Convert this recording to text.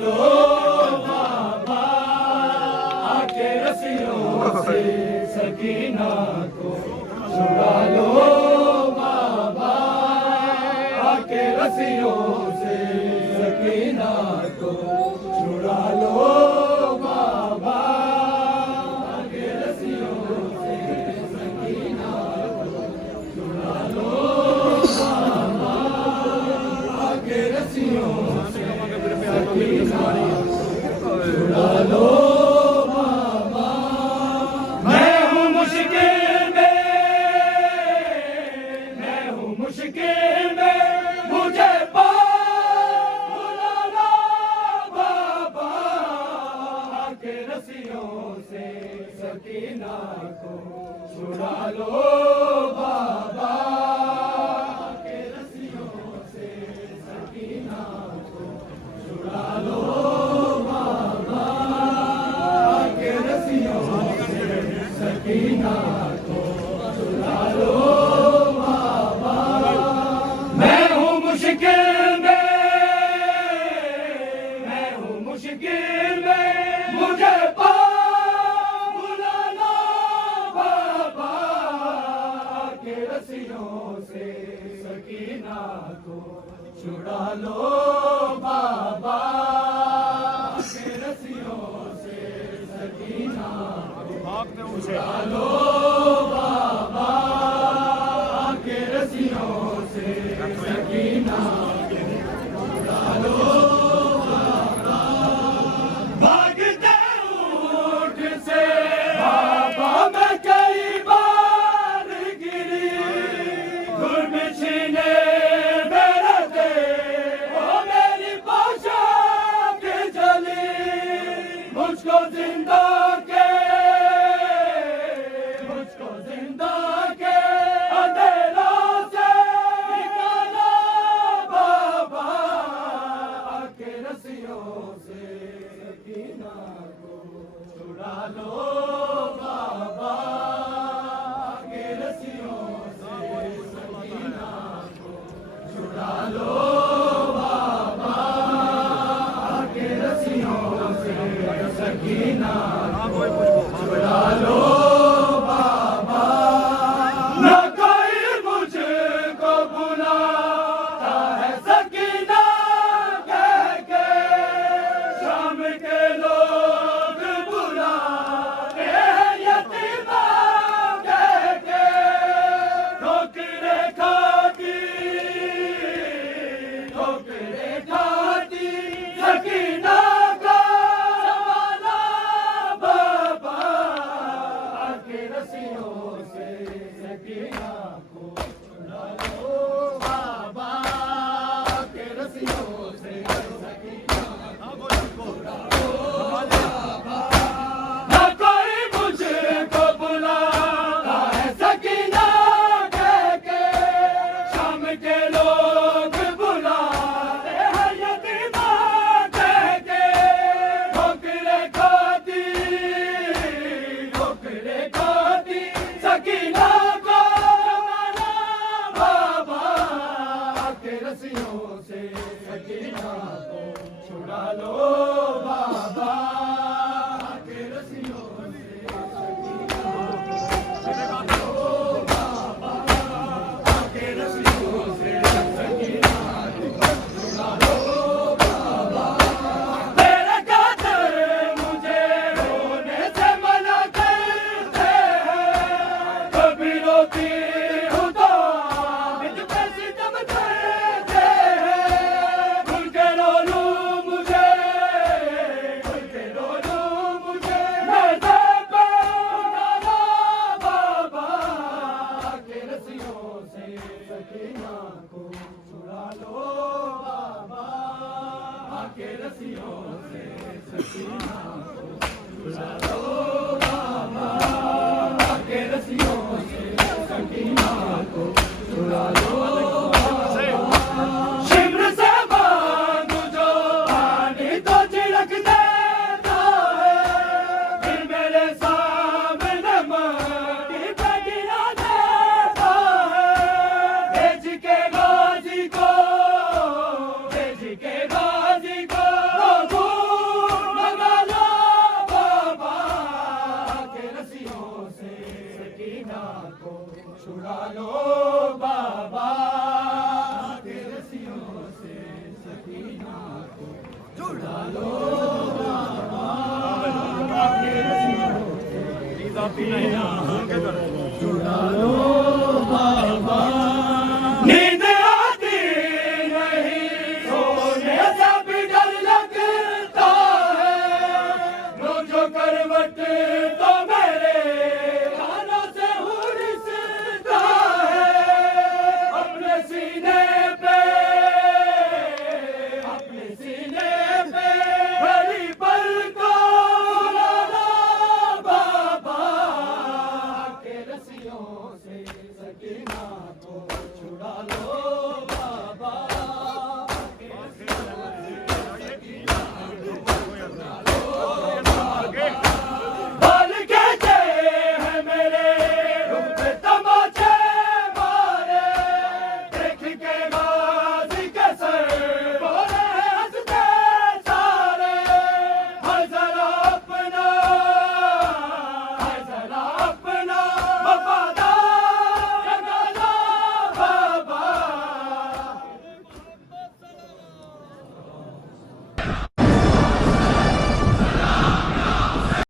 लो बाबा आके रस्सियों से सकीना को छुड़ा लो बाबा आके रस्सियों से सकीना को छुड़ा लो बाबा आके रस्सियों से सकीना को छुड़ा लो बाबा आके रस्सियों से सकीना छुड़ा लो बाबा। मैं हूँ मुश्किल में मुझे बुला लो बाबा आके रस्सियों से सकीना को छुड़ा लो बाबा आके रस्सियों से सकीना को छुड़ा लो बाबा आके रस्सियों से सकीना को छुड़ा लो बाबा। मैं हूँ मुश्किल में मुझे बुला लो बाबा आके रस्सियों से सकीना को छुड़ा लो बाबा आके रस्सियों से सकीना को छुड़ा लो बाबा आके रस्सियों से सकीना छुड़ा लो बाबा। भागते ऊँट से बाबा मैं कई बार गिरी गुर्ब छीने मेरा दे वो मेरी पोशाक जली मुझको जिंदा के अंधेरों से निकालो बाबा आके रस्सियों से सकीना को छुड़ा लो बाबा आके रस्सियों से सकीना को छुड़ा लो बाबा आके रस्सियों से सकीना को छुड़ा लो बाबा। ना कोई मुझको बुलाता है सकीना कह के शाम के लोग बुलाते हैं यतीमा कह के ठोकरे खाती सकीना का संभालो बाबा आके रस्सियों से सकीना को छुड़ा लो बाबा आके रस्सियों से सकीना को छुड़ा लो बाबा। ना कोई मुझको बुलाता है सकीना कह के शाम के लोग बुलाते हैं यतीमा कह के ठोकरे खाती सकीना को संभालो बाबा आके रस्सियों से सकीना को छुड़ा लो बाबा आके रस्सियों से सकीना को छुड़ा लो बाबा आके रस्सियों से सकीना को छुड़ा लो बाबा। तेरे कातिल मुझे रोने से मना करते हैं तुम रस्सियों से सकीना को छुड़ा लो बाबा के रस्सियों से सकीना को छुड़ा लो बाबा के रस्सियों से सकीना को छुड़ा लो बाबा